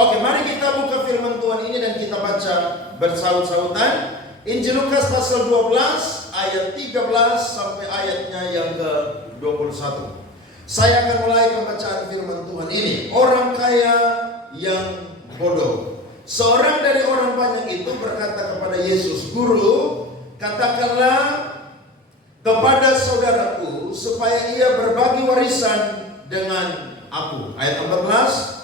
Oke, mari kita buka firman Tuhan ini dan kita baca bersaut-sautan. Injil Lukas pasal 12 ayat 13 sampai ayatnya yang ke-21. Saya akan mulai pembacaan firman Tuhan ini. Orang kaya yang bodoh. Seorang dari orang banyak itu berkata kepada Yesus, "Guru, katakanlah kepada saudaraku supaya ia berbagi warisan dengan aku." Ayat 14.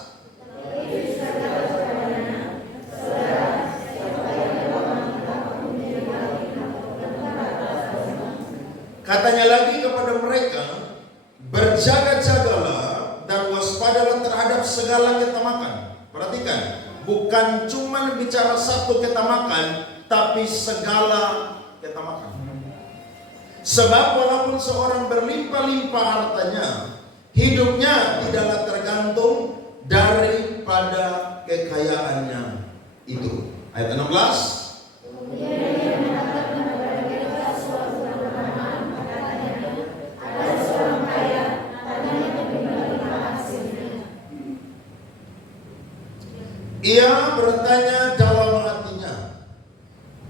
Katanya lagi kepada mereka, "Berjaga-jagalah dan waspadalah terhadap segala ketamakan." Perhatikan, bukan cuma bicara satu ketamakan, tapi segala ketamakan. Sebab walaupun seorang berlimpah-limpah hartanya, hidupnya tidaklah tergantung daripada kekayaannya itu. Ayat 16. Ia bertanya dalam hatinya,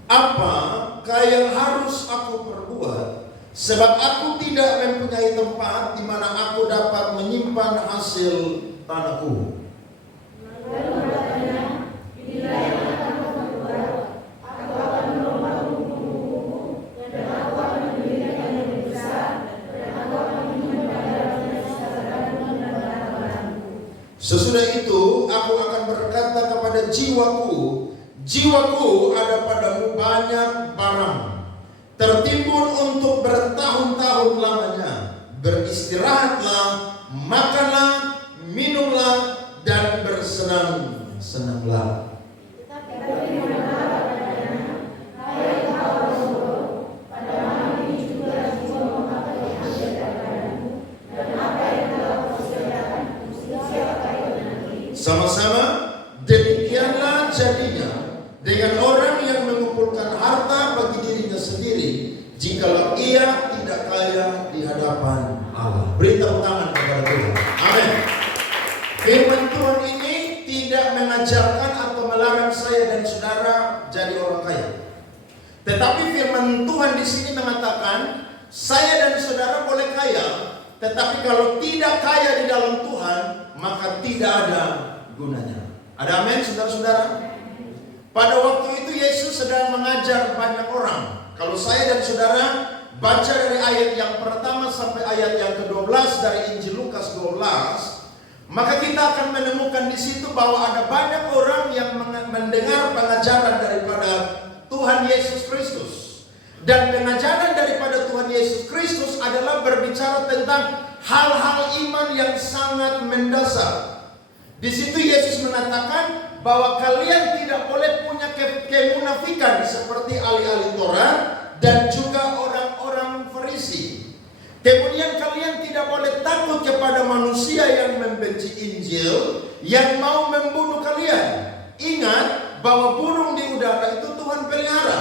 "Apakah yang harus aku perbuat? Sebab aku tidak mempunyai tempat di mana aku dapat menyimpan hasil tanahku." Sesudah itu aku akan berkata kepada jiwaku, "Jiwaku, ada padamu banyak barang, tertimbun untuk bertahun-tahun lamanya. Beristirahatlah, makanlah, minumlah, dan bersenang-senanglah." Sama-sama, demikianlah jadinya dengan orang yang mengumpulkan harta bagi dirinya sendiri, jikalau ia tidak kaya di hadapan Allah. Beri tepuk tangan kepada Tuhan. Amin. Firman Tuhan ini tidak mengajarkan atau melarang saya dan saudara jadi orang kaya. Tetapi firman Tuhan di sini mengatakan, saya dan saudara boleh kaya, tetapi kalau tidak kaya di dalam Tuhan, maka tidak ada gunanya. Ada amin, saudara-saudara? Pada waktu itu Yesus sedang mengajar banyak orang. Kalau saya dan saudara baca dari ayat yang pertama sampai ayat yang ke-12 dari Injil Lukas 12, maka kita akan menemukan di situ bahwa ada banyak orang yang mendengar pengajaran daripada Tuhan Yesus Kristus. Dan pengajaran daripada Tuhan Yesus Kristus adalah berbicara tentang hal-hal iman yang sangat mendasar. Di situ Yesus mengatakan bahwa kalian tidak boleh punya kemunafikan seperti ahli-ahli Taurat dan juga orang-orang Farisi. Kemudian kalian tidak boleh takut kepada manusia yang membenci Injil, yang mau membunuh kalian. Ingat bahwa burung di udara itu Tuhan pelihara.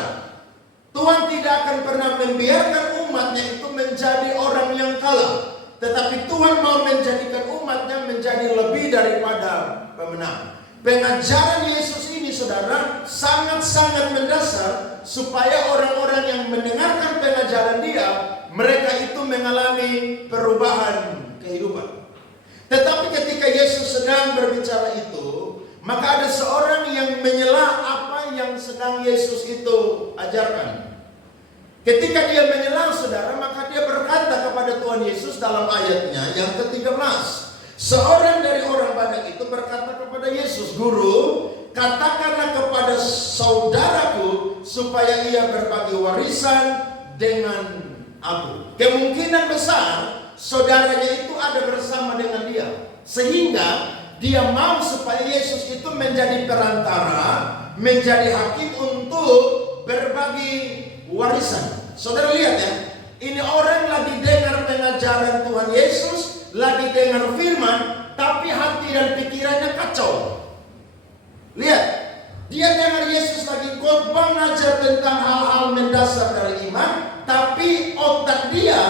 Tuhan tidak akan pernah membiarkan umatnya itu menjadi orang yang kalah. Tetapi Tuhan mau menjadikan umatnya menjadi lebih daripada pemenang. Pengajaran Yesus ini, saudara, sangat-sangat mendasar supaya orang-orang yang mendengarkan pengajaran dia, mereka itu mengalami perubahan kehidupan. Tetapi ketika Yesus sedang berbicara itu, maka ada seorang yang menyela apa yang sedang Yesus itu ajarkan. Ketika dia menyela, saudara, maka dia berkata kepada Tuhan Yesus dalam ayatnya yang ke-13. Seorang dari orang banyak itu berkata kepada Yesus, "Guru, katakanlah kepada saudaraku supaya ia berbagi warisan dengan aku." Kemungkinan besar saudaranya itu ada bersama dengan dia, sehingga dia mau supaya Yesus itu menjadi perantara, menjadi hakim untuk berbagi warisan. Saudara lihat ya, ini orang lagi dengar pengajaran Tuhan Yesus, lagi dengar firman, tapi hati dan pikirannya kacau. Lihat, dia dengar Yesus lagi khotbah ngajar tentang hal-hal mendasar dari iman, tapi otak dia,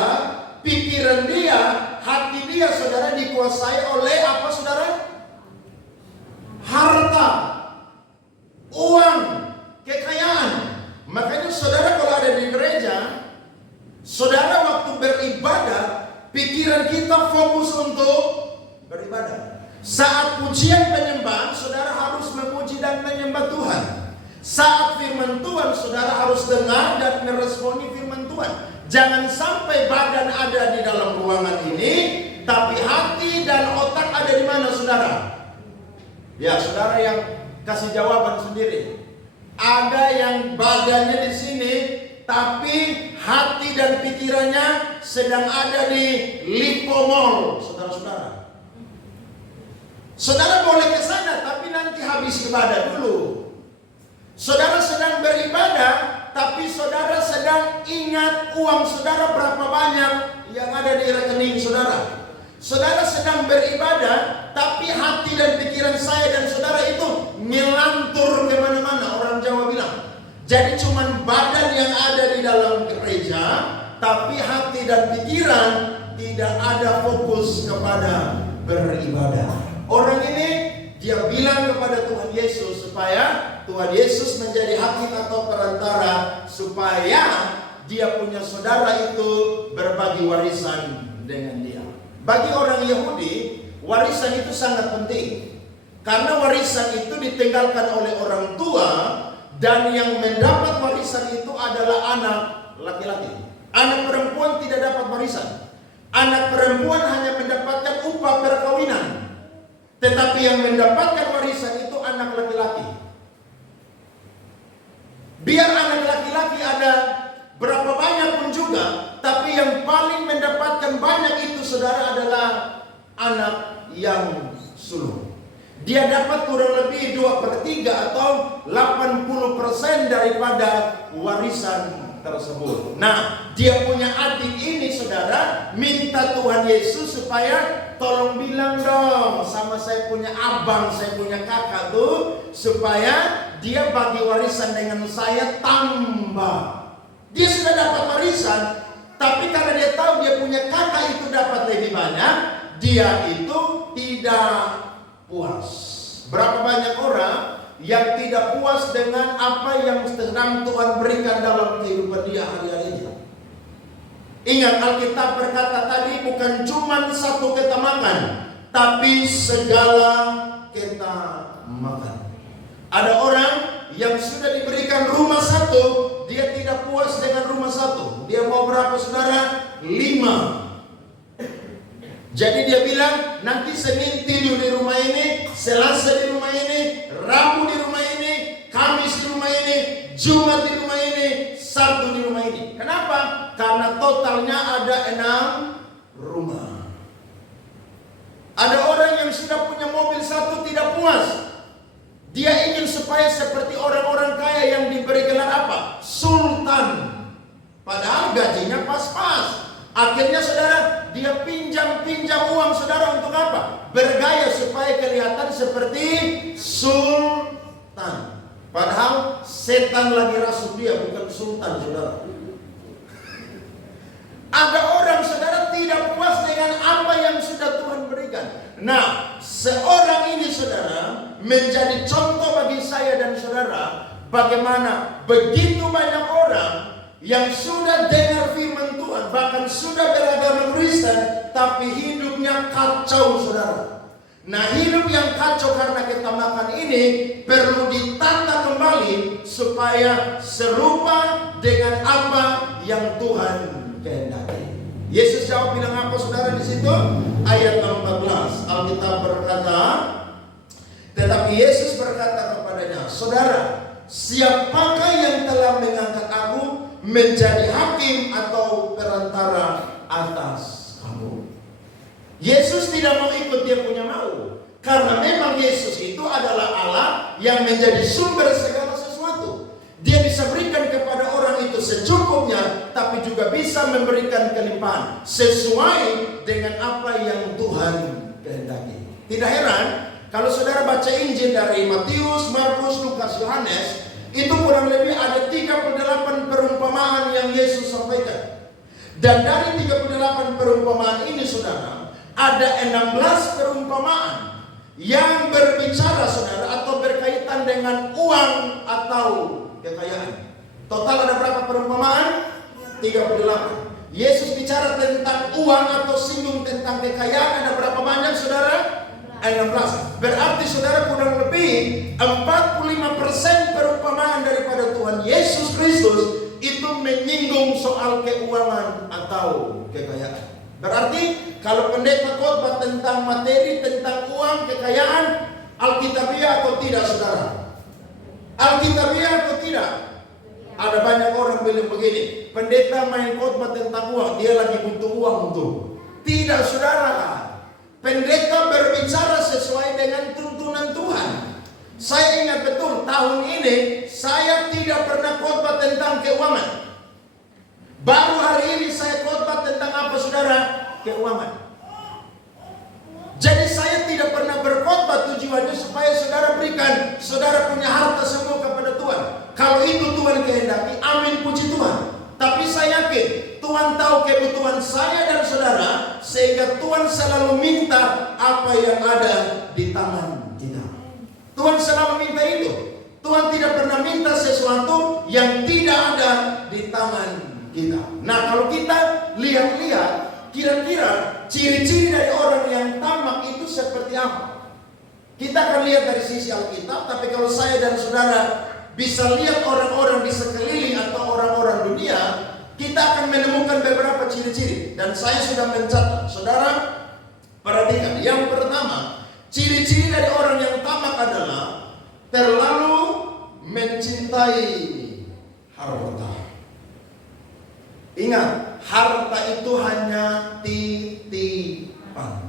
pikiran dia, hati dia, saudara, dikuasai oleh apa, saudara? Harta fokus untuk beribadah. Saat pujian penyembahan, saudara harus memuji dan menyembah Tuhan. Saat firman Tuhan, saudara harus dengar dan meresponi firman Tuhan. Jangan sampai badan ada di dalam ruangan ini, tapi hati dan otak ada di mana, saudara? Ya, saudara yang kasih jawaban sendiri. Ada yang badannya di sini, tapi hati dan pikirannya sedang ada di Lipo Mall, saudara-saudara. Saudara boleh ke sana, tapi nanti habis ibadah dulu. Saudara sedang beribadah, tapi saudara sedang ingat uang saudara berapa banyak yang ada di rekening saudara. Saudara sedang beribadah, tapi hati dan pikiran saya dan saudara itu ngelantur kemana-mana. Orang Jawa bilang. Jadi cuman badan yang ada di dalam gereja, tapi hati dan pikiran tidak ada fokus kepada beribadah. Orang ini dia bilang kepada Tuhan Yesus supaya Tuhan Yesus menjadi hakim atau perantara, supaya dia punya saudara itu berbagi warisan dengan dia. Bagi orang Yahudi, warisan itu sangat penting. Karena warisan itu ditinggalkan oleh orang tua, dan yang mendapat warisan itu adalah anak laki-laki. Anak perempuan tidak dapat warisan. Anak perempuan hanya mendapatkan upah perkawinan. Tetapi yang mendapatkan warisan itu anak laki-laki. Biar anak laki-laki ada berapa banyak pun juga, tapi yang paling mendapatkan banyak itu saudara adalah anak yang sulung. Dia dapat kurang lebih 2/3 atau 80% daripada warisan tersebut. Nah, dia punya adik ini saudara, minta Tuhan Yesus supaya tolong bilang dong sama saya punya abang, saya punya kakak tuh, supaya dia bagi warisan dengan saya tambah. Dia sudah dapat warisan, tapi karena dia tahu dia punya kakak itu dapat lebih banyak, dia itu tidak puas. Berapa banyak orang yang tidak puas dengan apa yang sedang Tuhan berikan dalam kehidupan dia hari-hari ini. Ingat, Alkitab berkata tadi bukan cuma satu kita makan, tapi segala kita makan. Ada orang yang sudah diberikan rumah satu, dia tidak puas dengan rumah satu. Dia mau berapa saudara? 5. Jadi dia bilang, nanti Senin tidur di rumah ini, Selasa di rumah ini, Rabu di rumah ini, Kamis di rumah ini, Jumat di rumah ini, Sabtu di rumah ini. Kenapa? Karena totalnya ada 6 rumah. Ada orang yang sudah punya mobil satu tidak puas. Dia ingin supaya seperti orang-orang kaya yang diberi gelar apa? Sultan. Padahal gajinya pas-pas. Akhirnya saudara, dia pinjam uang saudara untuk apa? Bergaya supaya kelihatan seperti sultan. Padahal setan lagi rasuk dia, bukan sultan saudara. Ada orang saudara tidak puas dengan apa yang sudah Tuhan berikan. Nah, seorang ini saudara menjadi contoh bagi saya dan saudara, bagaimana begitu banyak orang yang sudah dengar firman Tuhan, bahkan sudah beragama Kristen, tapi hidupnya kacau saudara. Nah, hidup yang kacau karena kita makan ini perlu ditata kembali supaya serupa dengan apa yang Tuhan kehendaki. Yesus jawab bilang apa saudara di situ? Ayat 14. Alkitab berkata, tetapi Yesus berkata kepadanya, saudara, siapakah yang telah mengangkat aku menjadi hakim atau perantara atas kamu? Yesus tidak mau ikut dia punya mau, karena memang Yesus itu adalah Allah yang menjadi sumber segala sesuatu. Dia bisa berikan kepada orang itu secukupnya, tapi juga bisa memberikan kelimpahan sesuai dengan apa yang Tuhan kehendaki. Tidak heran kalau saudara baca Injil dari Matius, Markus, Lukas, Yohanes, itu kurang lebih ada 38 perumpamaan yang Yesus sampaikan. Dan dari 38 perumpamaan ini saudara, ada 16 perumpamaan yang berbicara saudara atau berkaitan dengan uang atau kekayaan. Total ada berapa perumpamaan? 38. Yesus bicara tentang uang atau singgung tentang kekayaan, ada berapa banyak saudara? 16. Berarti saudara kurang lebih 45% perumpamaan daripada Tuhan Yesus Kristus itu menyinggung soal keuangan atau kekayaan. Berarti kalau pendeta khotbah tentang materi, tentang uang, kekayaan, alkitabiah atau tidak saudara? Alkitabiah atau tidak? Ada banyak orang bilang begini, pendeta main khotbah tentang uang, dia lagi butuh uang tuh. Tidak saudara. Pendeta berbicara sesuai dengan tuntunan Tuhan. Saya ingat betul tahun ini saya tidak pernah khotbah tentang keuangan. Baru hari ini saya khotbah tentang apa saudara? Keuangan. Jadi saya tidak pernah berkhotbah tujuannya supaya saudara berikan, saudara punya harta semua kepada Tuhan. Kalau itu Tuhan kehendaki, amin, puji Tuhan. Tapi saya yakin Tuhan tahu kebutuhan saya dan saudara, sehingga Tuhan selalu minta apa yang ada di tangan kita. Tuhan selalu minta itu. Tuhan tidak pernah minta sesuatu yang tidak ada di tangan kita. Nah, kalau kita lihat-lihat, kira-kira ciri-ciri dari orang yang tamak itu seperti apa? Kita akan lihat dari sisi Alkitab, tapi kalau saya dan saudara bisa lihat orang-orang di sekeliling atau orang-orang dunia, kita akan menemukan beberapa ciri-ciri. Dan saya sudah mencatat. Saudara, perhatikan. Yang pertama, ciri-ciri dari orang yang tamak adalah terlalu mencintai harta. Ingat, harta itu hanya titipan.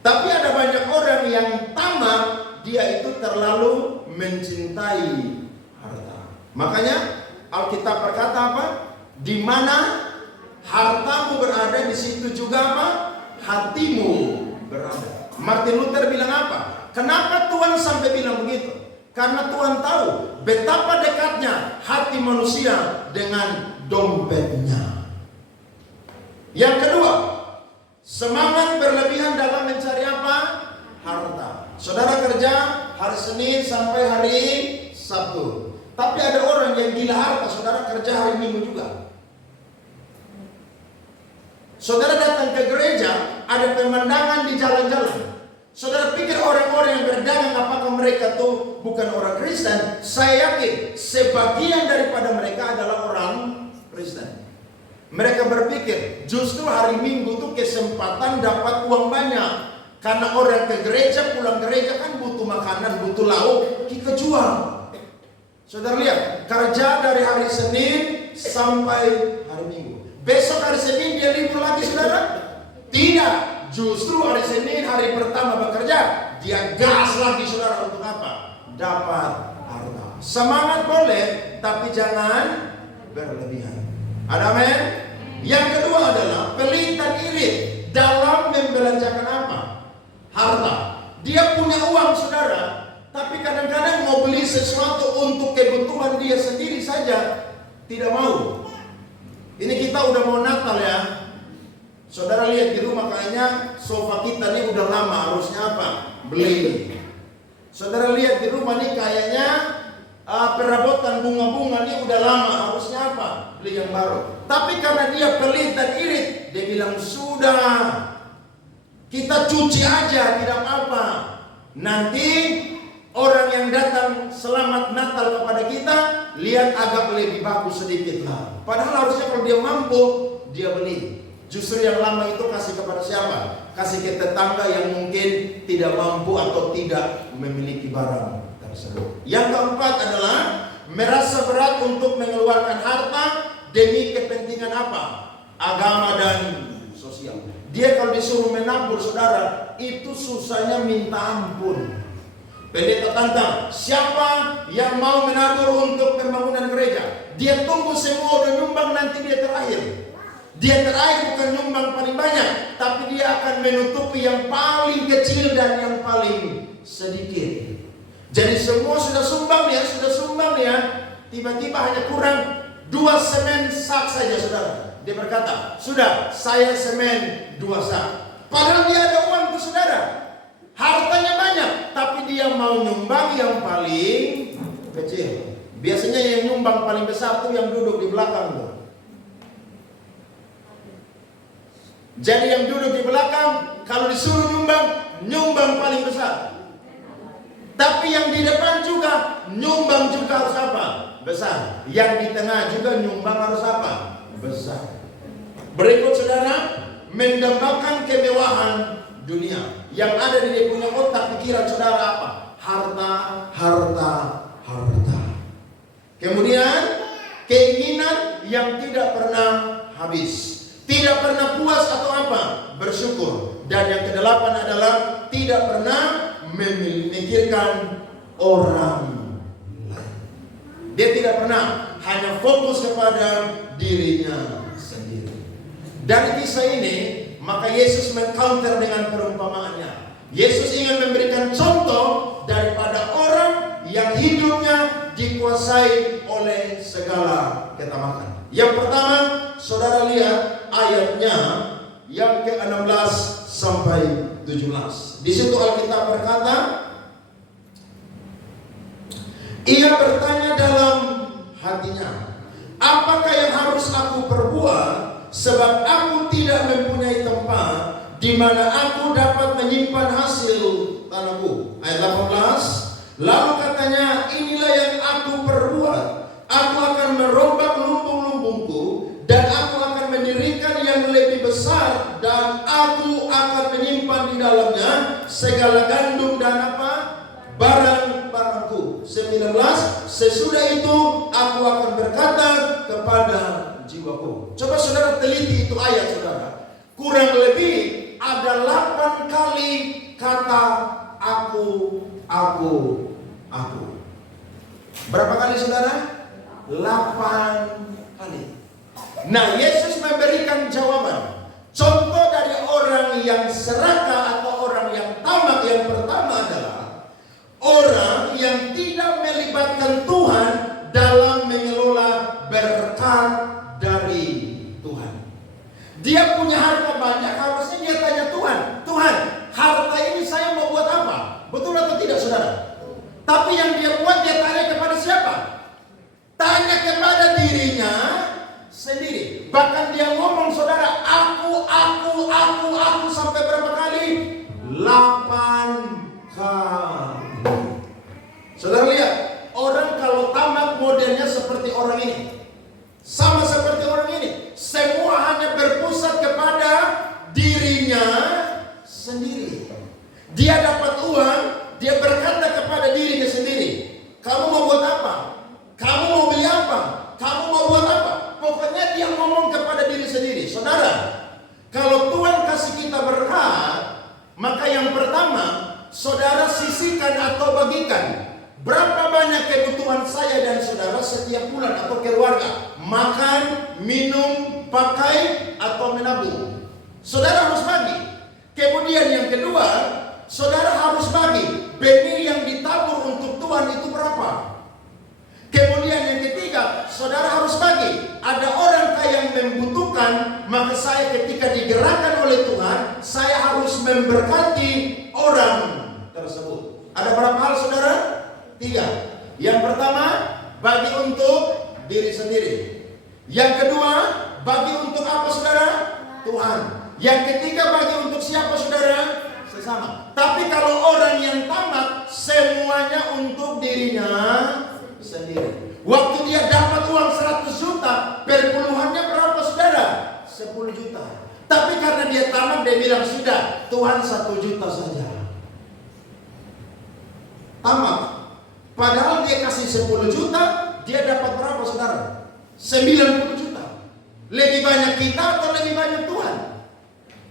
Tapi ada banyak orang yang tamak, dia itu terlalu mencintai harta. Makanya Alkitab berkata apa? Di mana hartamu berada, di situ juga apa? Hatimu berada. Martin Luther bilang apa? Kenapa Tuhan sampai bilang begitu? Karena Tuhan tahu betapa dekatnya hati manusia dengan dompetnya. Yang kedua, semangat berlebihan dalam mencari apa? Harta. Saudara kerja hari Senin sampai hari Sabtu. Tapi ada orang yang gila harta, saudara kerja hari Minggu juga. Saudara datang ke gereja, ada pemandangan di jalan-jalan. Saudara pikir orang-orang yang berdagang apakah mereka tuh bukan orang Kristen? Saya yakin sebagian daripada mereka adalah orang Kristen. Mereka berpikir justru hari Minggu tuh kesempatan dapat uang banyak. Karena orang ke gereja, pulang gereja kan butuh makanan, butuh lauk, kita jual. Saudara lihat, kerja dari hari Senin sampai hari Minggu. Besok hari Senin dia libur lagi saudara? Tidak, justru hari Senin hari pertama bekerja, dia gas lagi saudara untuk apa? Dapat harta. Semangat boleh, tapi jangan berlebihan. Ada amin? Yang kedua adalah pelit dan iri dalam membelanjakan apa? Harta. Dia punya uang saudara, tapi kadang-kadang mau beli sesuatu untuk kebutuhan dia sendiri saja tidak mau. Ini kita udah mau Natal ya. Saudara lihat di rumah kayaknya sofa kita nih udah lama, harusnya apa? Beli. Saudara lihat di rumah nih kayaknya perabotan bunga-bunga nih udah lama, harusnya apa? Beli yang baru. Tapi karena dia pelit dan irit, dia bilang sudah, kita cuci aja, tidak apa-apa. Nanti orang yang datang selamat Natal kepada kita, lihat agak lebih bagus sedikit lah. Padahal harusnya kalau dia mampu, dia beli. Justru yang lama itu kasih kepada siapa? Kasih ke tetangga yang mungkin tidak mampu atau tidak memiliki barang tersebut. Yang keempat adalah merasa berat untuk mengeluarkan harta demi kepentingan apa? Agama dan sosial. Dia kalau disuruh menabur saudara, itu susahnya minta ampun. Pendeta tantang, siapa yang mau menabur untuk pembangunan gereja? Dia tunggu semua udah nyumbang, nanti dia terakhir. Dia terakhir bukan nyumbang paling banyak, tapi dia akan menutupi yang paling kecil dan yang paling sedikit. Jadi semua sudah sumbang ya, tiba-tiba hanya kurang 2 semen sak saja saudara. Dia berkata, sudah saya semen 2 sak. Padahal dia ada uang tuh saudara, hartanya banyak, tapi dia mau nyumbang yang paling kecil. Biasanya yang nyumbang paling besar tuh yang duduk di belakang tuh. Jadi yang duduk di belakang, kalau disuruh nyumbang paling besar. Tapi yang di depan juga, nyumbang juga harus apa? Besar. Yang di tengah juga nyumbang harus apa? Besar. Berikut saudara, mendambakan kemewahan dunia. Yang ada di dia punya otak pikiran saudara apa? Harta, harta, harta. Kemudian keinginan yang tidak pernah habis, tidak pernah puas atau apa? Bersyukur. Dan yang kedelapan adalah tidak pernah memikirkan orang lain. Dia tidak pernah, hanya fokus kepada dirinya sendiri. Dari kisah ini, maka Yesus mengcounter dengan perumpamaannya. Yesus ingin memberikan contoh daripada orang yang hidupnya dikuasai oleh segala ketamakan. Yang pertama, saudara lihat ayatnya yang ke-16 sampai 17. Di situ Alkitab berkata, ia bertanya dalam hatinya, apakah yang harus aku perbuat, sebab aku tidak mempunyai tempat di mana aku dapat menyimpan hasil tanahku. Ayat 18. Lalu katanya, inilah yang aku perbuat. Aku akan merombak lumbung-lumbungku, dan aku akan mendirikan yang lebih besar, dan aku akan menyimpan di dalamnya segala gandum dan apa? Barang-barangku. 19. Sesudah itu aku akan berkata kepada jiwaku. Coba saudara teliti itu ayat saudara. Kurang lebih ada 8 kali kata aku. Berapa kali saudara? 8 kali. Nah, Yesus memberikan jawaban. Contoh dari orang yang serakah atau orang yang tamak yang pertama adalah orang yang tidak melibatkan Tuhan dalam mengelola berkat dari Tuhan. Dia punya harta banyak, harusnya dia tanya Tuhan, Tuhan, harta ini saya mau buat apa? Betul atau tidak saudara? Tapi yang dia buat, dia tanya kepada siapa? Tanya kepada dirinya sendiri. Bahkan dia ngomong saudara, aku sampai berapa kali? 8 kali. Saudara lihat, orang kalau tamak modelnya seperti orang ini. Sama seperti orang ini. Semua hanya berpusat kepada dirinya sendiri. Dia dapat uang, dia berkata kepada dirinya sendiri, kamu mau buat apa? Kamu mau beli apa? Kamu mau buat apa? Pokoknya dia ngomong kepada diri sendiri. Saudara, kalau Tuhan kasih kita berkat, maka yang pertama, saudara sisihkan atau bagikan. Berapa banyak kebutuhan saya dan saudara setiap bulan atau keluarga? Makan, minum, pakai, atau menabung. Saudara harus bagi. Kemudian yang kedua, saudara harus bagi. Benih yang ditabur untuk Tuhan itu berapa? Kemudian yang ketiga, saudara harus bagi. Ada orang kaya yang membutuhkan, maka saya ketika digerakkan oleh Tuhan, saya harus memberkati orang tersebut. Ada berapa hal saudara? 3. Yang pertama, bagi untuk diri sendiri. Yang kedua, bagi untuk apa saudara? Tuhan. Yang ketiga, bagi untuk siapa saudara? Sesama. Tapi kalau orang yang tamak, semuanya untuk dirinya sendiri. Waktu dia dapat uang 100 juta, perpuluhannya berapa saudara? 10 juta. Tapi karena dia tamak, dia bilang sudah, Tuhan 1 juta saja. Tamak. Padahal dia kasih 10 juta, dia dapat berapa saudara? 90 juta. Lebih banyak kita atau lebih banyak Tuhan?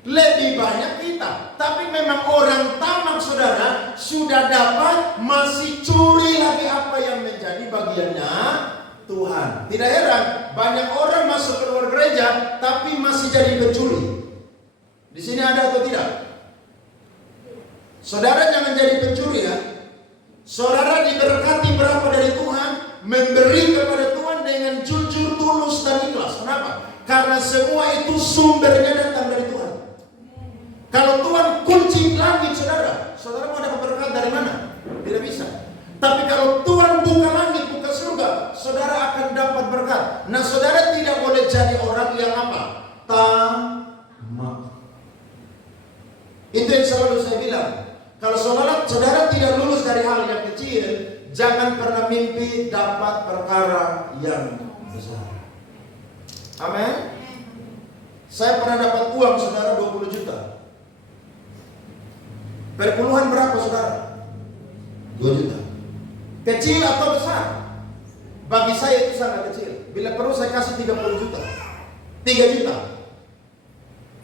Lebih banyak kita. Tapi memang orang tamak saudara, sudah dapat, masih curi lagi apa yang menjadi bagiannya Tuhan. Tidak heran, banyak orang masuk ke luar gereja, tapi masih jadi pencuri. Di sini ada atau tidak? Saudara jangan jadi pencuri ya. Saudara diberkati berapa dari Tuhan, memberi kepada Tuhan dengan jujur, tulus, dan ikhlas. Kenapa? Karena semua itu sumbernya datang dari Tuhan. Kalau Tuhan kunci langit saudara, saudara mau dapat berkat dari mana? Tidak bisa. Tapi kalau Tuhan buka langit, buka surga, saudara akan dapat berkat. Nah saudara tidak boleh jadi orang yang apa? Tamak. Kalau saudara tidak lulus dari hal yang kecil, jangan pernah mimpi dapat perkara yang besar. Amin. Saya pernah dapat uang saudara 20 juta. Perpuluhan berapa saudara? 2 juta. Kecil atau besar? Bagi saya itu sangat kecil. Bila perlu saya kasih 30 juta, 3 juta.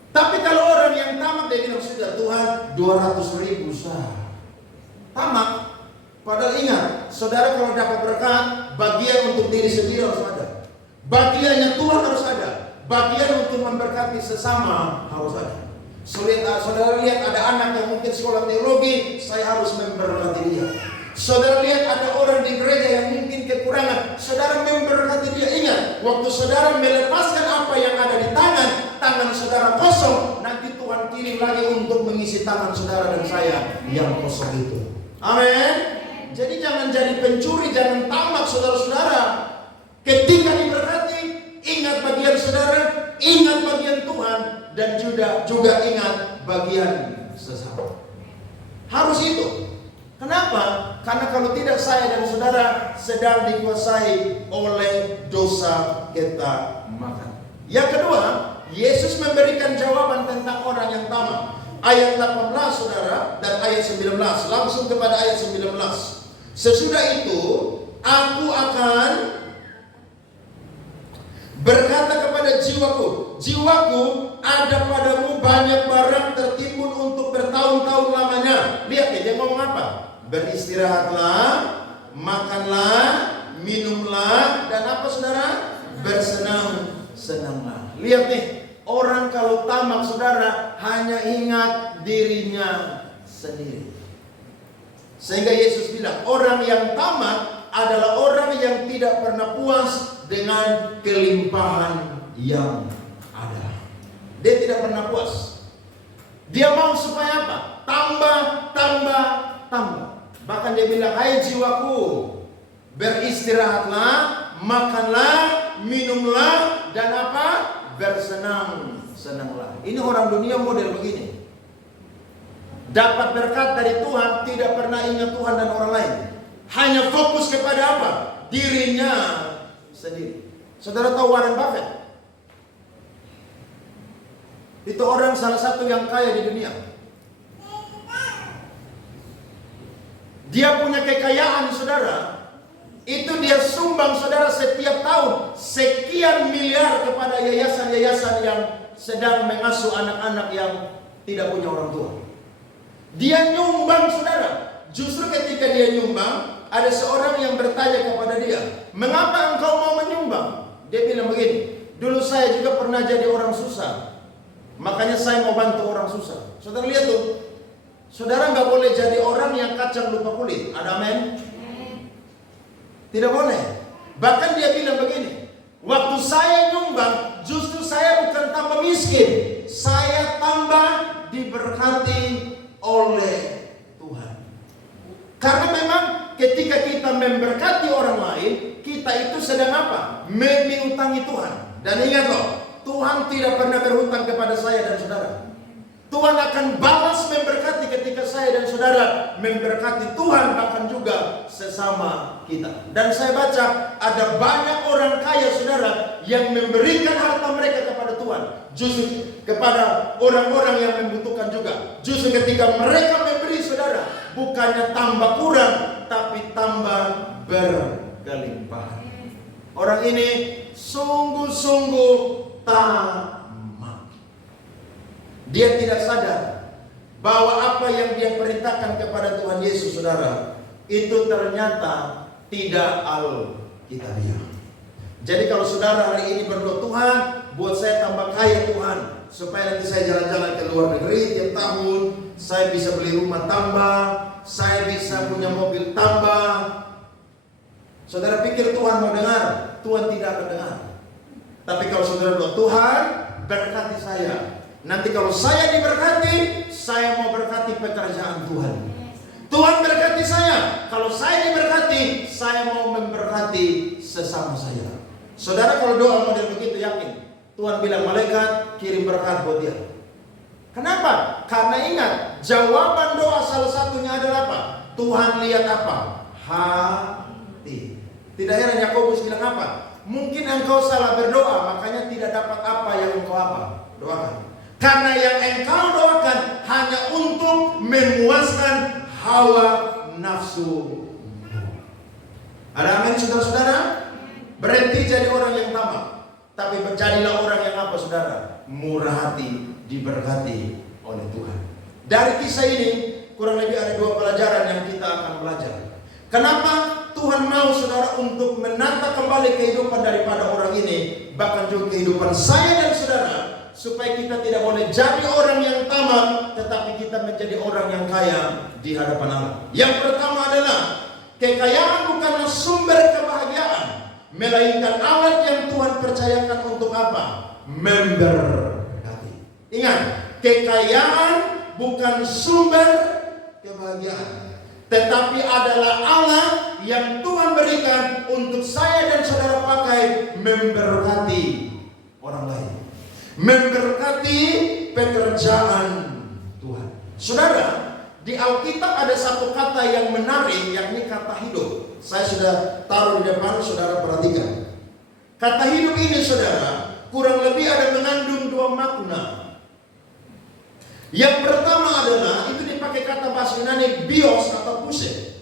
Tapi kalau orang yang tamak, dia bilang sudah Tuhan 200.000 sah. Tamak. Padahal ingat, saudara kalau dapat berkat, bagian untuk diri sendiri harus ada. Bagiannya Tuhan harus ada. Bagian untuk memberkati sesama harus ada. Saudara lihat ada anak yang mungkin sekolah teologi, saya harus memberkati dia. Saudara lihat ada orang di gereja yang mungkin kekurangan, saudara memberkati dia. Ingat, waktu saudara melepaskan apa yang ada di tangan saudara kosong, nanti Tuhan kirim lagi untuk mengisi tangan saudara dan saya yang kosong itu. Amin. Jadi jangan jadi pencuri, jangan tamak saudara-saudara. Ketika diberkati, ingat bagian saudara, ingat bagian Tuhan, dan juga ingat bagian sesama. Harus itu. Kenapa? Karena kalau tidak saya dan saudara sedang dikuasai oleh dosa kita makan. Yang kedua, Yesus memberikan jawaban tentang orang yang tamak. Ayat 18 saudara dan ayat 19. Langsung kepada ayat 19. Sesudah itu aku akan berkata kepada jiwaku, ada padamu banyak barang tertimbun untuk bertahun-tahun lamanya. Lihat ya, dia ngomong apa? Beristirahatlah, makanlah, minumlah, dan apa saudara? Bersenang-senanglah. Lihat nih, orang kalau tamak saudara hanya ingat dirinya sendiri. Sehingga Yesus bilang, orang yang tamak adalah orang yang tidak pernah puas dengan kelimpahan yang ada. Dia tidak pernah puas. Dia mau supaya apa? Tambah. Bahkan dia bilang, hai jiwaku, beristirahatlah, makanlah, minumlah, dan apa? Bersenang-senanglah. Ini orang dunia model begini. Dapat berkat dari Tuhan, tidak pernah ingat Tuhan dan orang lain. Hanya fokus kepada apa? Dirinya sendiri. Saudara tahu Warren Buffett? Itu orang salah satu yang kaya di dunia. Dia punya kekayaan saudara. Itu dia sumbang saudara setiap tahun sekian miliar kepada yayasan-yayasan yang sedang mengasuh anak-anak yang tidak punya orang tua. Dia nyumbang saudara. Justru ketika dia nyumbang, ada seorang yang bertanya kepada dia, mengapa engkau mau menyumbang? Dia bilang begini, dulu saya juga pernah jadi orang susah, makanya saya mau bantu orang susah. Saudara lihat tuh, saudara nggak boleh jadi orang yang kacang lupa kulit. Ada amin? Tidak boleh. Bahkan dia bilang begini, waktu saya nyumbang, justru saya bukan tambah miskin, saya tambah diberkati oleh Tuhan. Karena memang ketika kita memberkati orang lain, kita itu sedang apa? Memiutangi Tuhan. Dan ingat loh, Tuhan tidak pernah berhutang kepada saya dan saudara. Tuhan akan balas memberkati ketika saya dan saudara memberkati Tuhan, bahkan juga sesama kita. Dan saya baca ada banyak orang kaya saudara yang memberikan harta mereka kepada Tuhan, justru kepada orang-orang yang membutuhkan juga. Justru ketika mereka memberi saudara, bukannya tambah kurang, tapi tambah berkelimpahan. Orang ini sungguh-sungguh tamak. Dia tidak sadar bahwa apa yang dia perintahkan kepada Tuhan Yesus saudara, itu ternyata tidak alkitabiah. Jadi kalau saudara hari ini berdoa, Tuhan buat saya tambah kaya Tuhan, supaya nanti saya jalan-jalan ke luar negeri tiap tahun, saya bisa beli rumah tambah, saya bisa punya mobil tambah. Saudara pikir Tuhan mau dengar? Tuhan tidak akan dengar. Tapi kalau saudara doa, Tuhan berkati saya, nanti kalau saya diberkati, saya mau berkati pekerjaan Tuhan. Tuhan berkati saya, kalau saya diberkati, saya mau memberkati sesama saya. Saudara kalau doa model begitu, yakin Tuhan bilang malaikat kirim berkat buat dia. Kenapa? Karena ingat, jawaban doa salah satunya adalah apa? Tuhan lihat apa? Hati. Tidak heran Yakobus bilang apa? Mungkin engkau salah berdoa, makanya tidak dapat apa yang engkau apa? Doakan. Karena yang engkau doakan hanya untuk memuaskan hawa nafsu. Ada amin saudara-saudara? Berhenti jadi orang yang tamak, tapi menjadilah orang yang apa saudara? Murah hati, diberkati oleh Tuhan. Dari kisah ini kurang lebih ada 2 pelajaran yang kita akan belajar. Kenapa Tuhan mau saudara untuk menata kembali kehidupan daripada orang ini, bahkan juga kehidupan saya dan saudara, supaya kita tidak boleh jadi orang yang tamak, tetapi kita menjadi orang yang kaya di hadapan Allah. Yang pertama adalah kekayaan bukanlah sumber kebahagiaan, melainkan alat yang Tuhan percayakan untuk apa? Memberkati. Ingat, kekayaan bukan sumber kebahagiaan, tetapi adalah alat yang Tuhan berikan untuk saya dan saudara pakai memberkati orang lain, memberkati pekerjaan Tuhan. Saudara, di Alkitab ada satu kata yang menarik, yakni kata hidup. Saya sudah taruh di depan, saudara perhatikan. Kata hidup ini saudara, kurang lebih ada mengandung 2 makna. Yang pertama adalah, itu dipakai kata bahasa Yunani bios atau puse.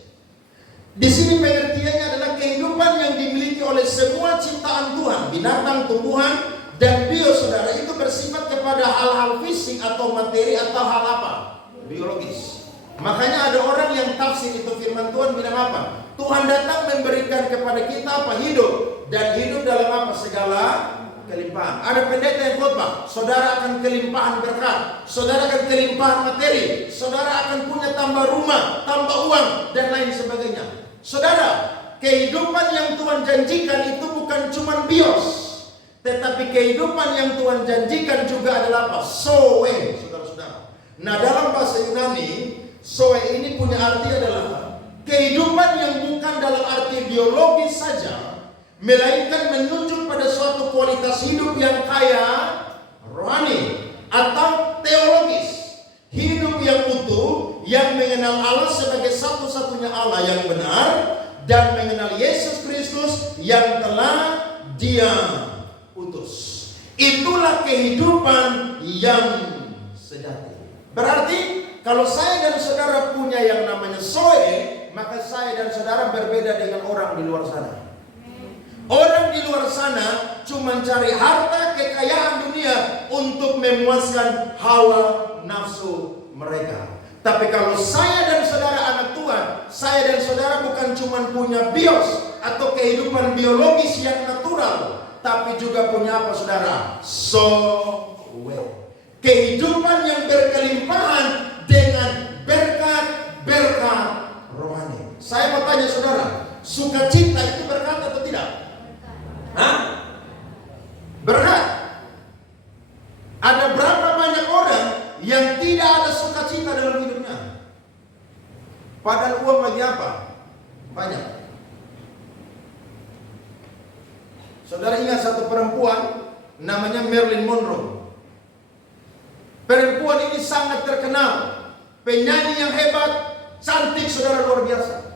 Di sini pengertiannya adalah kehidupan yang dimiliki oleh semua ciptaan Tuhan, binatang, tumbuhan, dan bios saudara itu bersifat kepada hal-hal fisik atau materi atau hal apa? Biologis. Makanya ada orang yang tafsir itu firman Tuhan bilang apa? Tuhan datang memberikan kepada kita apa? Hidup. Dan hidup dalam apa? Segala kelimpahan. Ada pendeta yang khotbah, saudara akan kelimpahan berkat, saudara akan kelimpahan materi, saudara akan punya tambah rumah, tambah uang, dan lain sebagainya. Saudara, kehidupan yang Tuhan janjikan itu bukan cuma bios, tetapi kehidupan yang Tuhan janjikan juga adalah apa? Zoe, saudara-saudara. Nah, dalam bahasa Yunani, Zoe ini punya arti adalah kehidupan yang bukan dalam arti biologis saja, melainkan menunjuk pada suatu kualitas hidup yang kaya rohani atau teologis. Hidup yang utuh, yang mengenal Allah sebagai satu-satunya Allah yang benar, dan mengenal Yesus Kristus yang telah Dia utus. Itulah kehidupan yang sejati. Berarti kalau saya dan saudara punya yang namanya Zoe, maka saya dan saudara berbeda dengan orang di luar sana. Orang di luar sana cuma cari harta, kekayaan dunia untuk memuaskan hawa nafsu mereka. Tapi kalau saya dan saudara anak Tuhan, saya dan saudara bukan cuma punya bios atau kehidupan biologis yang natural, tapi juga punya apa saudara? Zoe. Kehidupan yang berkelimpahan dengan berkat-berkat rohani. Saya mau tanya saudara, sukacita itu berkat atau tidak? Hah? Berkat. Ada berapa banyak orang yang tidak ada sukacita dalam hidupnya? Padahal uang bagi apa? Banyak. Saudara ingat satu perempuan namanya Marilyn Monroe. Perempuan ini sangat terkenal, penyanyi yang hebat, cantik saudara, luar biasa.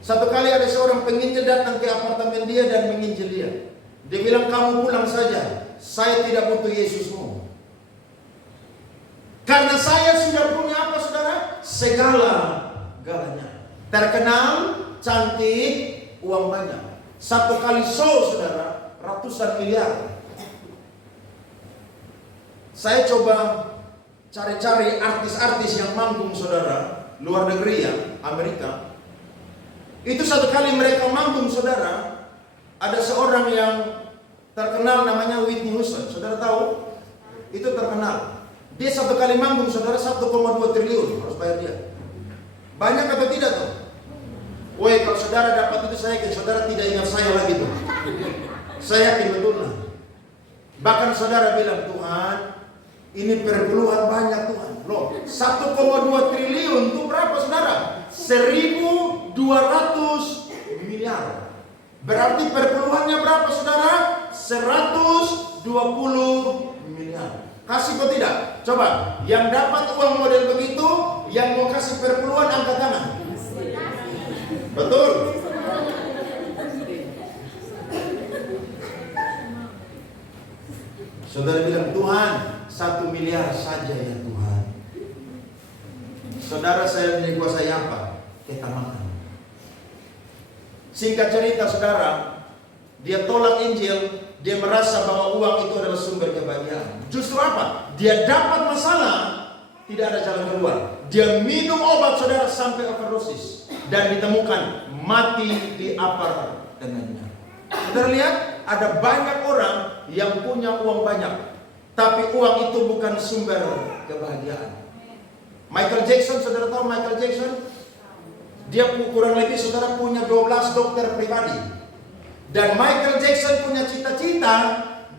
Satu kali ada seorang penginjil datang ke apartemen dia dan menginjil dia. Dia bilang, kamu pulang saja, saya tidak butuh Yesusmu. Karena saya sudah punya apa saudara? Segala-galanya. Terkenal, cantik, uang banyak. Satu kali show saudara, ratusan miliar. Saya coba cari-cari artis-artis yang manggung saudara, luar negeri ya, Amerika. Itu satu kali mereka manggung saudara, ada seorang yang terkenal namanya Whitney Houston. Saudara tahu? Itu terkenal. Dia satu kali manggung saudara 1,2 triliun harus bayar dia. Banyak atau tidak tuh? Woi, kalau saudara dapat itu saya yakin saudara tidak ingat saya lagi tuh. Saya yakin betul lah. Bahkan saudara bilang, Tuhan, ini perpuluhan banyak Tuhan. Loh, 1,2 triliun itu berapa saudara? 1.200 miliar. Berarti perpuluhannya berapa saudara? 120 miliar. Kasih atau tidak? Coba, yang dapat uang model begitu, yang mau kasih perpuluhan angkat tangan. Betul. Saudara bilang, Tuhan, 1 miliar saja ya Tuhan. Saudara, saya dikuasai apa? Ketamakan. Singkat cerita, saudara, dia tolak Injil. Dia merasa bahwa uang itu adalah sumber kebahagiaan. Justru apa? Dia dapat masalah, tidak ada jalan keluar. Dia minum obat, saudara, sampai overdosis. Dan ditemukan mati di apartemennya. Saudara lihat, ada banyak orang yang punya uang banyak, tapi uang itu bukan sumber kebahagiaan. Michael Jackson, saudara tahu Michael Jackson? Dia kurang lebih, saudara, punya 12 dokter pribadi. Dan Michael Jackson punya cita-cita,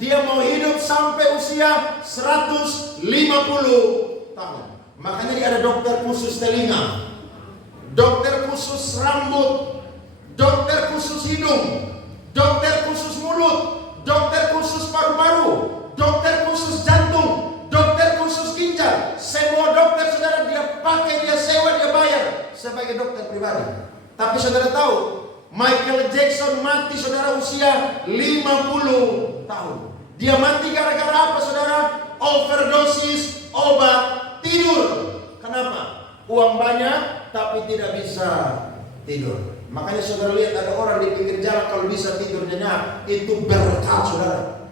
dia mau hidup sampai usia 150 tahun. Makanya dia ada dokter khusus telinga, dokter khusus rambut, dokter khusus hidung, dokter khusus mulut, dokter khusus paru-paru, dokter khusus jantung, dokter khusus ginjal. Semua dokter, saudara, dia pakai, dia sewa, dia bayar sebagai dokter pribadi. Tapi saudara tahu, Michael Jackson mati, saudara, usia 50 tahun. Dia mati gara-gara apa, saudara? Overdosis obat tidur. Kenapa? Uang banyak tapi tidak bisa tidur. Makanya saudara lihat, ada orang di pinggir jalan kalau bisa tidur nyenyak, itu berkat, saudara.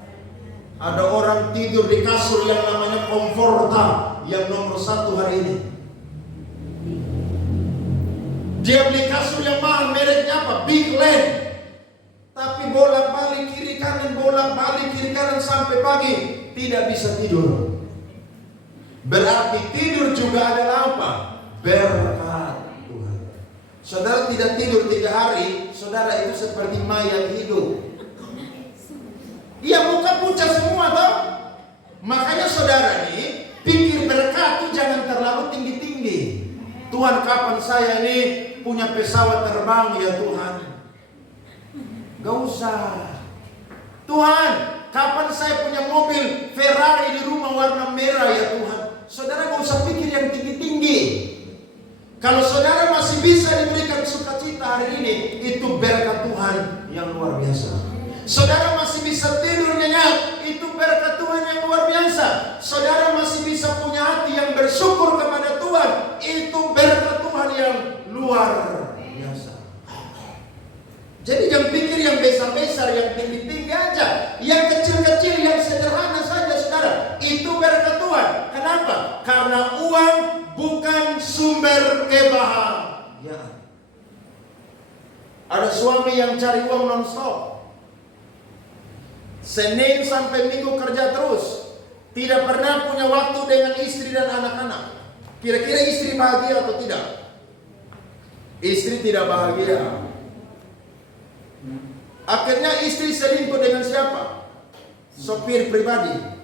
Ada orang tidur di kasur yang namanya Comforta, yang nomor 1 hari ini. Dia beli kasur yang mahal, mereknya apa? Big Land. Tapi bolak-balik kiri kanan, bolak-balik kiri kanan sampai pagi, tidak bisa tidur. Berarti tidur juga adalah apa? Berkat Tuhan. Saudara tidak tidur 3 hari, saudara itu seperti mayat hidup. Dia muka pucat semua, toh. Makanya saudara ini pikir berkat itu jangan terlalu tinggi-tinggi. Tuhan, kapan saya ini punya pesawat terbang ya Tuhan? Gak usah. Tuhan, kapan saya punya mobil Ferrari di rumah warna merah ya Tuhan? Saudara gak usah pikir yang tinggi-tinggi. Kalau saudara masih bisa diberikan sukacita hari ini, itu berkat Tuhan yang luar biasa. Saudara masih bisa tidur nyenyak, itu berkat Tuhan yang luar biasa. Saudara masih bisa punya hati yang bersyukur kepada Tuhan, itu berkat Tuhan yang luar biasa. Jadi jangan pikir yang besar-besar, yang tinggi-tinggi aja. Yang kecil-kecil, yang sederhana saja, saudara, itu berkat Tuhan. Kenapa? Karena uang bukan sumber kebahagiaan. Ada suami yang cari uang non-stop, Senin sampai Minggu kerja terus, tidak pernah punya waktu dengan istri dan anak-anak. Kira-kira istri bahagia atau tidak? Istri tidak bahagia. Akhirnya istri selingkuh dengan siapa? Sopir pribadi.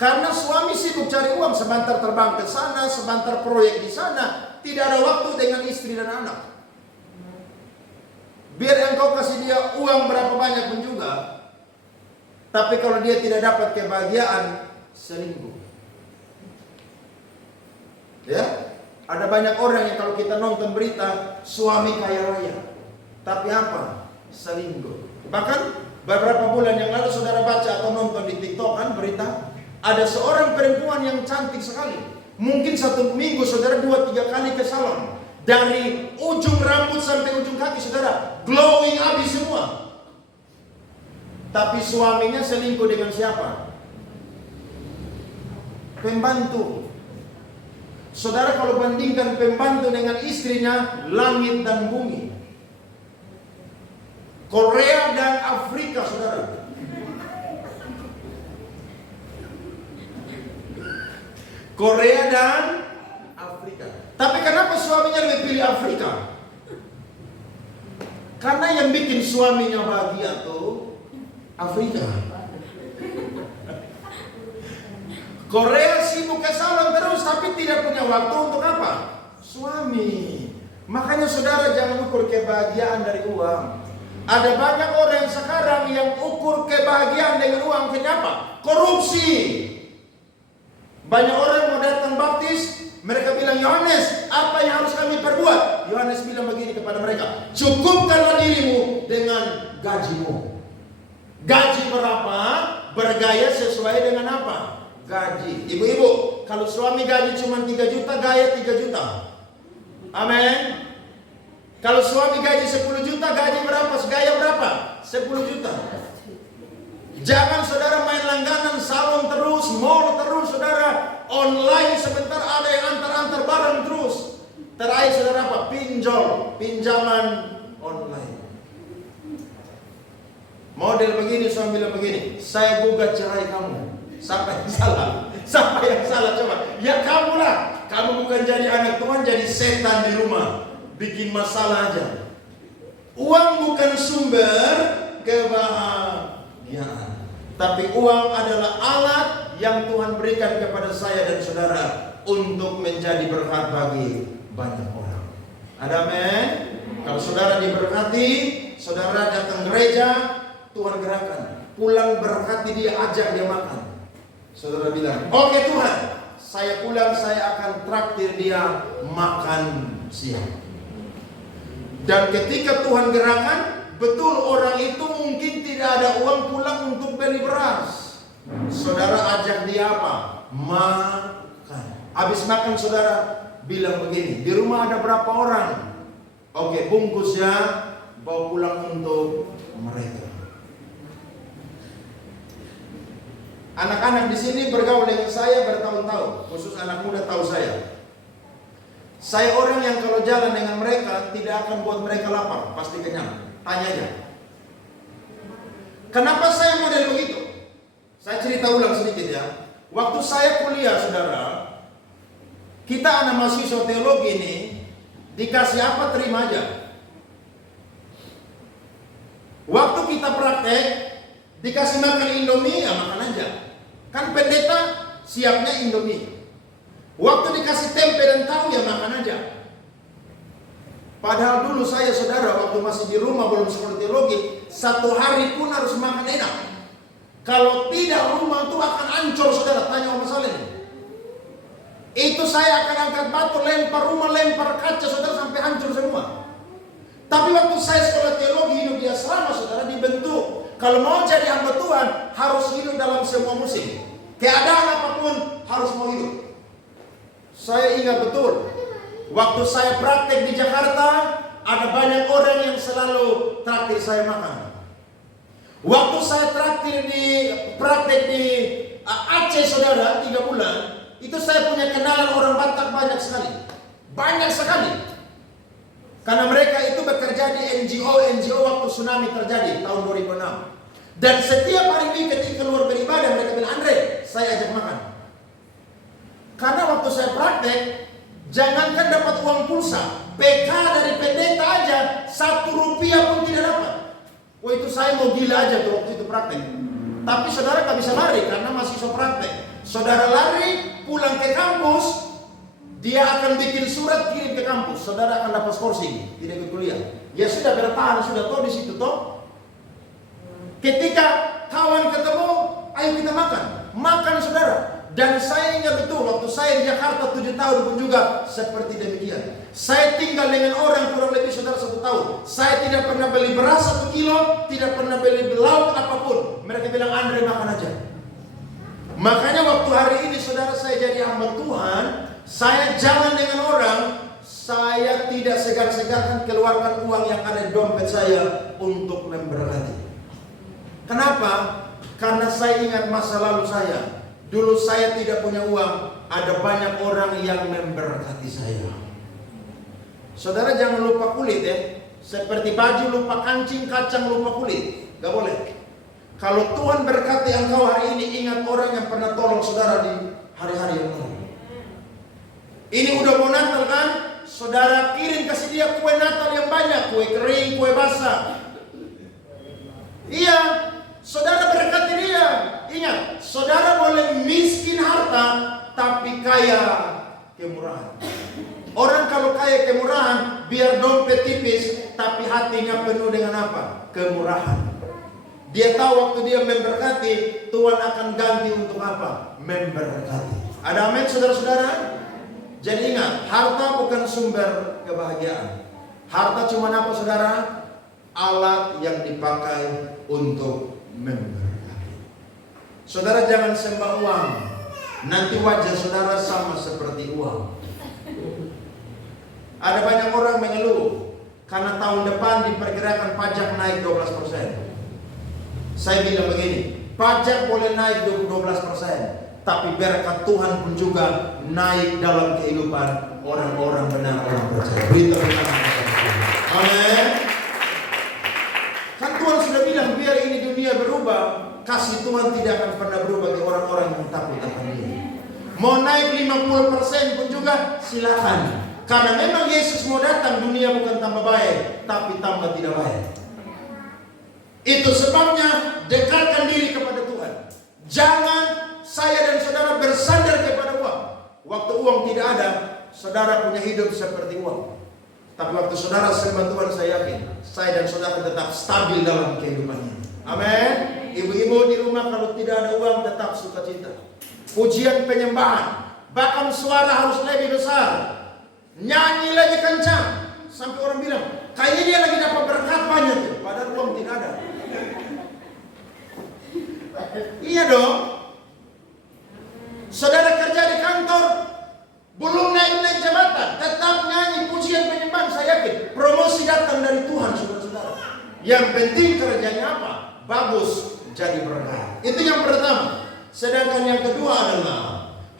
Karena suami sibuk cari uang, sebentar terbang ke sana, sebentar proyek di sana, tidak ada waktu dengan istri dan anak. Biar engkau kasih dia uang berapa banyak pun juga, tapi kalau dia tidak dapat kebahagiaan, selingkuh. Ya, ada banyak orang yang kalau kita nonton berita, suami kaya raya, tapi apa? Selingkuh. Bahkan beberapa bulan yang lalu saudara baca atau nonton di TikTok kan berita, ada seorang perempuan yang cantik sekali. Mungkin 1 minggu saudara 2-3 kali ke salon. Dari ujung rambut sampai ujung kaki saudara, glowing habis semua. Tapi suaminya selingkuh dengan siapa? Pembantu. Saudara, kalau bandingkan pembantu dengan istrinya, langit dan bumi. Korea dan Afrika, saudara. Korea dan Afrika. Tapi kenapa suaminya lebih pilih Afrika? Karena yang bikin suaminya bahagia tuh Afrika. Korea sibuk ke salon terus, tapi tidak punya waktu untuk apa? Suami. Makanya saudara jangan ukur kebahagiaan dari uang. Ada banyak orang sekarang yang ukur kebahagiaan dengan uang. Kenapa? Korupsi. Banyak orang mau datang baptis, mereka bilang, Yohanes, apa yang harus kami perbuat? Yohanes bilang begini kepada mereka, cukupkanlah dirimu dengan gajimu. Gaji berapa? Bergaya sesuai dengan apa? Gaji. Ibu-ibu, kalau suami gaji cuma 3 juta, gaya 3 juta. Amin. Kalau suami gaji 10 juta, gaji berapa? Gaya berapa? 10 juta. Jangan saudara main langganan, salon terus, mall terus, saudara. Online sebentar ada yang antar-antar barang terus. Terakhir saudara apa? Pinjol, pinjaman online. Model begini, suami bilang begini, saya gugat cerai kamu. Siapa yang salah? Siapa yang salah coba? Ya kamu lah. Kamu bukan jadi anak Tuhan, jadi setan di rumah. Bikin masalah aja. Uang bukan sumber kebahagiaan, tapi uang adalah alat yang Tuhan berikan kepada saya dan saudara untuk menjadi berkat bagi banyak orang. Ada amin? Kalau saudara diberkati, saudara datang gereja, Tuhan gerakan. Pulang berkati dia, ajak dia makan. Saudara bilang, oke Tuhan, saya pulang, saya akan traktir dia makan siang. Dan ketika Tuhan gerakan, betul orang itu mungkin tidak ada uang pulang untuk beli beras. Saudara ajak dia apa? Makan. Habis makan saudara bilang begini, di rumah ada berapa orang? Oke, bungkus ya, bawa pulang untuk mereka. Anak-anak di sini bergaul dengan saya bertahun-tahun, khusus anak muda tahu saya. Saya orang yang kalau jalan dengan mereka tidak akan buat mereka lapar, pasti kenyang. Tanya aja. Kenapa saya model begitu? Saya cerita ulang sedikit ya. Waktu saya kuliah, saudara, kita anak mahasiswa teologi ini dikasih apa terima aja. Waktu kita praktek dikasih makan Indomie, ya makan aja. Kan pendeta siapnya Indomie. Waktu dikasih tempe dan tahu, ya makan aja. Padahal dulu saya, saudara, waktu masih di rumah belum sekolah teologi, 1 hari pun harus makan enak. Kalau tidak, rumah itu akan hancur, saudara. Tanya Om Saleh. Itu saya akan angkat batu, lempar rumah, lempar kaca, saudara, sampai hancur semua. Tapi waktu saya sekolah teologi, hidup di asrama, saudara, dibentuk. Kalau mau jadi hamba Tuhan, harus hidup dalam semua musim. Keadaan apapun, harus mau hidup. Saya ingat betul, waktu saya praktek di Jakarta, ada banyak orang yang selalu traktir saya makan. Waktu saya praktek di Aceh, saudara, 3 bulan, itu saya punya kenalan orang Batak banyak sekali. Banyak sekali. Karena mereka itu bekerja di NGO waktu tsunami terjadi tahun 2006. Dan setiap hari ini ketika keluar beribadah, mereka bilang, Andre, saya ajak makan. Karena waktu saya praktek, jangankan dapat uang pulsa, PK dari pendeta aja 1 rupiah pun tidak dapat. Wah, itu saya mau gila aja tuh waktu itu praktek. Tapi saudara gak bisa lari karena mahasiswa praktek. Saudara lari, pulang ke kampus, dia akan bikin surat kirim ke kampus. Saudara akan dapat skorsing, tidak ikut kuliah. Ya sudah, bertahan, sudah tahu di situ toh. Ketika kawan ketemu, ayo kita makan. Makan, saudara. Dan saya ingat betul, waktu saya di Jakarta 7 tahun pun juga seperti demikian. Saya tinggal dengan orang kurang lebih, saudara, 1 tahun. Saya tidak pernah beli beras 1 kilo, tidak pernah beli lauk apapun. Mereka bilang, Andre makan aja. Makanya waktu hari ini, saudara, saya jadi hamba Tuhan, saya jalan dengan orang, saya tidak segan-segan keluarkan uang yang ada di dompet saya untuk memberkati. Kenapa? Karena saya ingat masa lalu saya. Dulu saya tidak punya uang, ada banyak orang yang memberkati saya. Saudara jangan lupa kulit ya. Seperti baju lupa kancing, kacang lupa kulit. Gak boleh. Kalau Tuhan berkati engkau hari ini, ingat orang yang pernah tolong saudara di hari-hari yang lalu. Ini udah mau Natal kan? Saudara kirim kasih dia kue Natal yang banyak, kue kering, kue basah. Iya, saudara berkati dia. Ingat, saudara boleh miskin harta, tapi kaya kemurahan. Orang kalau kaya kemurahan, biar dompet tipis, tapi hatinya penuh dengan apa? Kemurahan. Dia tahu waktu dia memberkati, Tuhan akan ganti untuk apa? Memberkati. Ada amin saudara-saudara? Jadi ingat, harta bukan sumber kebahagiaan. Harta cuma apa saudara? Alat yang dipakai untuk memberkati. Saudara jangan sembah uang. Nanti wajah saudara sama seperti uang. Ada banyak orang mengeluh karena tahun depan diperkirakan pajak naik 12%. Saya bilang begini, pajak boleh naik 12%. Tapi berkat Tuhan pun juga naik dalam kehidupan orang-orang benar, orang percaya. Berita benar. Amin. Kan Tuhan sudah bilang biar ini dunia berubah, kasih Tuhan tidak akan pernah berubah bagi orang-orang yang takut akan Dia. Mau naik 50% pun juga silakan. Karena memang Yesus mau datang, dunia bukan tambah baik, tapi tambah tidak baik. Itu sebabnya dekatkan diri kepada Tuhan. Jangan saya dan saudara bersandar kepada uang. Waktu uang tidak ada, saudara punya hidup seperti uang. Tapi waktu saudara sembah Tuhan, saya yakin saya dan saudara tetap stabil dalam kehidupan ini. Amin. Ibu-ibu di rumah kalau tidak ada uang tetap sukacita. Pujian penyembahan, bahkan suara harus lebih besar, nyanyi lebih kencang, sampai orang bilang kayaknya dia lagi dapat berkat banyak tuh, padahal uang tidak ada. Iya dong. Saudara kerja di kantor, belum naik jabatan, tetap nyanyi pujian penyembahan. Saya yakin promosi datang dari Tuhan, saudara-saudara. Yang penting kerjanya apa? Bagus, jadi berkat. Itu yang pertama. Sedangkan yang kedua adalah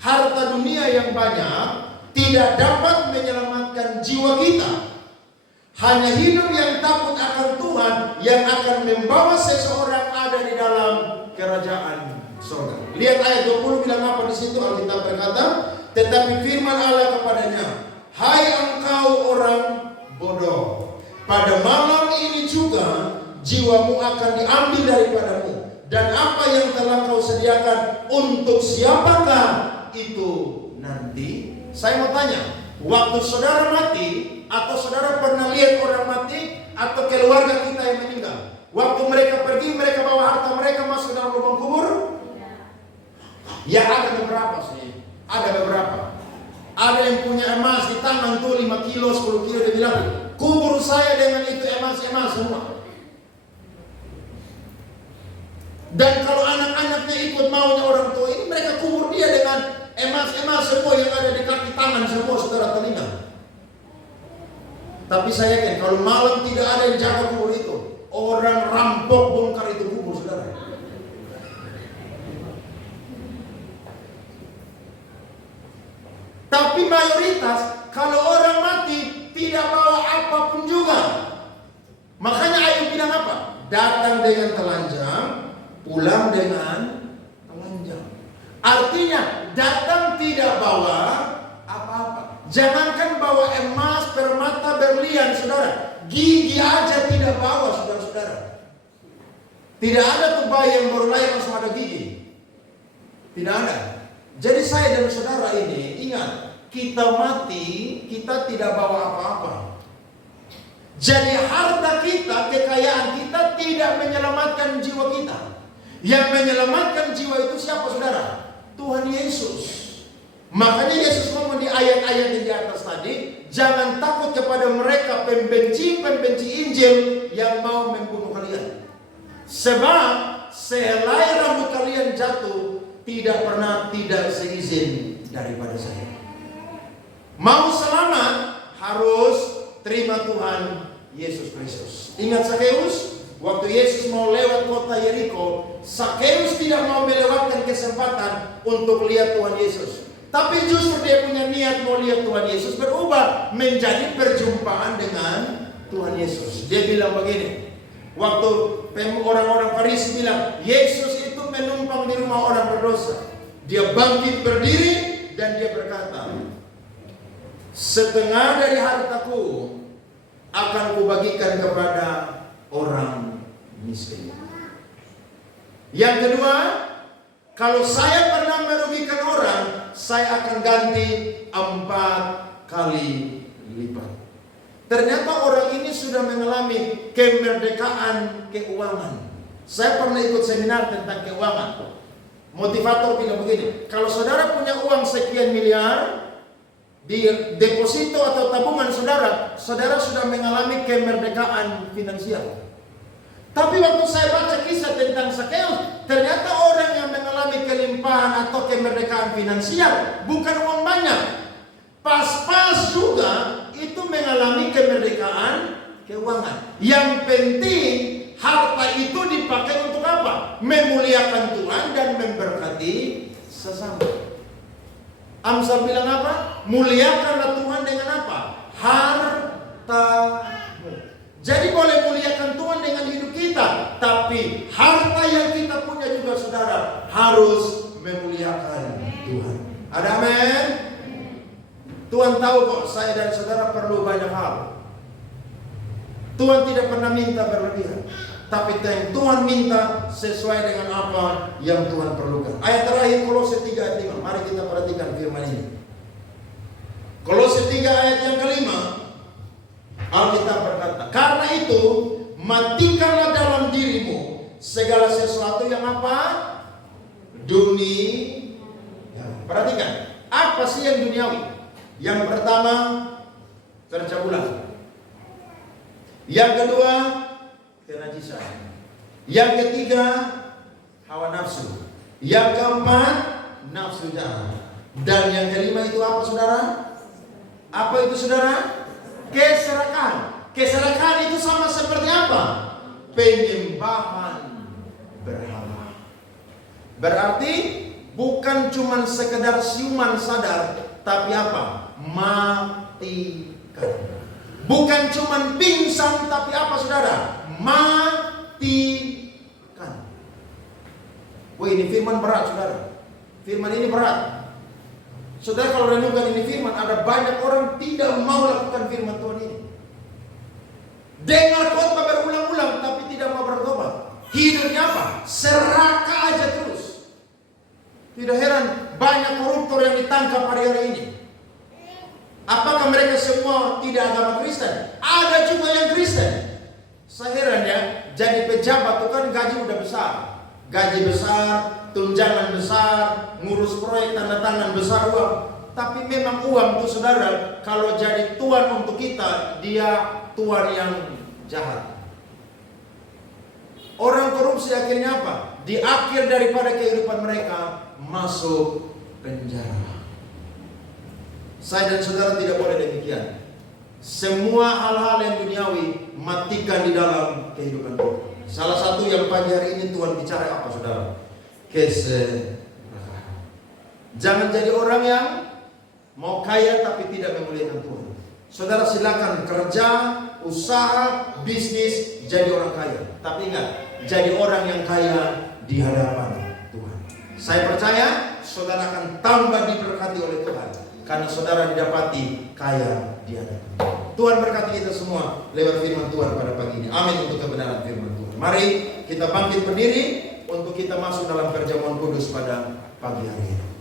harta dunia yang banyak tidak dapat menyelamatkan jiwa kita. Hanya hidup yang takut akan Tuhan yang akan membawa seseorang ada di dalam kerajaan surga. Lihat ayat 20 bilang apa di situ? Alkitab berkata, tetapi firman Allah kepadanya, hai engkau orang bodoh, pada malam ini juga jiwamu akan diambil daripadamu, dan apa yang telah kau sediakan untuk siapakah itu nanti? Saya mau tanya, waktu saudara mati, atau saudara pernah lihat orang mati, atau keluarga kita yang meninggal, waktu mereka pergi, mereka bawa harta mereka masuk dalam lubang kubur? Ya ada beberapa sih, ada beberapa. Ada yang punya emas di tangan tuh 5 kilo, 10 kilo, dia bilang, kubur saya dengan itu emas-emas semua. Dan kalau anak-anaknya ikut maunya orang tua ini, mereka kubur dia dengan emas-emas semua yang ada di kaki tangan semua, saudara telinga. Tapi saya yakin kalau malam tidak ada yang jaga kubur itu, orang rampok bongkar itu kubur, saudara. Tapi mayoritas kalau orang mati tidak bawa apapun juga. Makanya Ayub bilang apa? Datang dengan telanjang, pulang dengan telanjang. Artinya datang tidak bawa apa-apa. Jangankan bawa emas, permata, berlian, saudara. Gigi aja tidak bawa, saudara-saudara. Tidak ada tuh bayi yang baru lahir langsung ada gigi. Tidak ada. Jadi saya dan saudara ini ingat, kita mati, kita tidak bawa apa-apa. Jadi harta kita, kekayaan kita tidak menyelamatkan jiwa kita. Yang menyelamatkan jiwa itu siapa, saudara? Tuhan Yesus. Makanya Yesus ngomong di ayat-ayat yang di atas tadi, jangan takut kepada mereka pembenci-pembenci Injil yang mau membunuh kalian. Sebab sehelai rambut kalian jatuh tidak pernah tidak seizin daripada saya. Mau selamat harus terima Tuhan Yesus Kristus. Ingat Sakeus? Waktu Yesus mau lewat kota Yeriko, Sakeus tidak mau melewatkan kesempatan untuk lihat Tuhan Yesus. Tapi justru dia punya niat mau lihat Tuhan Yesus, berubah menjadi perjumpaan dengan Tuhan Yesus. Dia bilang begini, waktu orang-orang Farisi bilang, Yesus itu menumpang di rumah orang berdosa. Dia bangkit berdiri dan dia berkata, setengah dari hartaku akan kubagikan kepada orang miskin. Yang kedua, kalau saya pernah merugikan orang, saya akan ganti 4 kali lipat. Ternyata orang ini sudah mengalami kemerdekaan keuangan. Saya pernah ikut seminar tentang keuangan. motivator bilang begini, kalau saudara punya uang sekian miliar di deposito atau tabungan saudara, saudara sudah mengalami kemerdekaan finansial. Tapi waktu saya baca kisah tentang Zakeus, ternyata orang yang mengalami kelimpahan atau kemerdekaan finansial bukan uang banyak. Pas-pas juga itu mengalami kemerdekaan keuangan. Yang penting harta itu dipakai untuk apa? Memuliakan Tuhan dan memberkati sesama. Amsal bilang apa? Muliakanlah Tuhan dengan apa? Hartamu. Jadi boleh muliakan Tuhan dengan hidup kita, tapi harta yang kita punya juga saudara harus memuliakan Tuhan. Ada amin? Tuhan tahu kok saya dan saudara perlu banyak hal. Tuhan tidak pernah minta berlebihan, tapi yang Tuhan minta sesuai dengan apa yang Tuhan perlukan. Ayat terakhir Kolose 3 ayat 5. Mari kita perhatikan firman ini. Kolose 3 ayat yang kelima, Alkitab berkata, karena itu matikanlah dalam dirimu segala sesuatu yang apa? Dunia. Perhatikan, apa sih yang duniawi? Yang pertama, percabulan. Yang kedua, kenajisan. Yang ketiga, hawa nafsu. Yang keempat, nafsu jahat. Dan yang kelima itu apa saudara? Apa itu saudara? Keserakahan. Keserakahan itu sama seperti apa? Penyembahan berhala. Berarti bukan cuma sekedar siuman sadar, tapi apa? Matikan. Bukan cuma pingsan, tapi apa saudara? Matikan. Wah, ini firman berat saudara. Firman ini berat. Saudara kalau renungkan ini firman, ada banyak orang tidak mau lakukan firman Tuhan ini. Dengar khotbah berulang-ulang, tapi tidak mau bertobat. Hidupnya apa? Serakah aja terus. Tidak heran banyak koruptor yang ditangkap hari-hari ini. Apakah mereka semua tidak agama Kristen? Ada juga yang Kristen. Saya heran ya, jadi pejabat itu kan gaji udah besar. Gaji besar, tunjangan besar, ngurus proyek, tanda tangan besar uang. Tapi memang uang itu saudara, kalau jadi tuan untuk kita, dia tuan yang jahat. Orang korupsi akhirnya apa? Di akhir daripada kehidupan mereka, masuk penjara. Saya dan saudara tidak boleh demikian. Semua hal-hal yang duniawi matikan di dalam kehidupan kita. Salah satu yang pagi hari ini Tuhan bicara apa saudara? Keserakahan. Jangan jadi orang yang mau kaya tapi tidak memuliakan Tuhan. Saudara silakan kerja, usaha, bisnis, jadi orang kaya. Tapi ingat, jadi orang yang kaya di hadapan Tuhan. Saya percaya saudara akan tambah diberkati oleh Tuhan. Karena saudara didapati kaya di hadapan Tuhan. Berkati kita semua lewat firman Tuhan pada pagi ini. Amin untuk kebenaran firman Tuhan. Mari kita bangkit berdiri untuk kita masuk dalam perjamuan kudus pada pagi hari ini.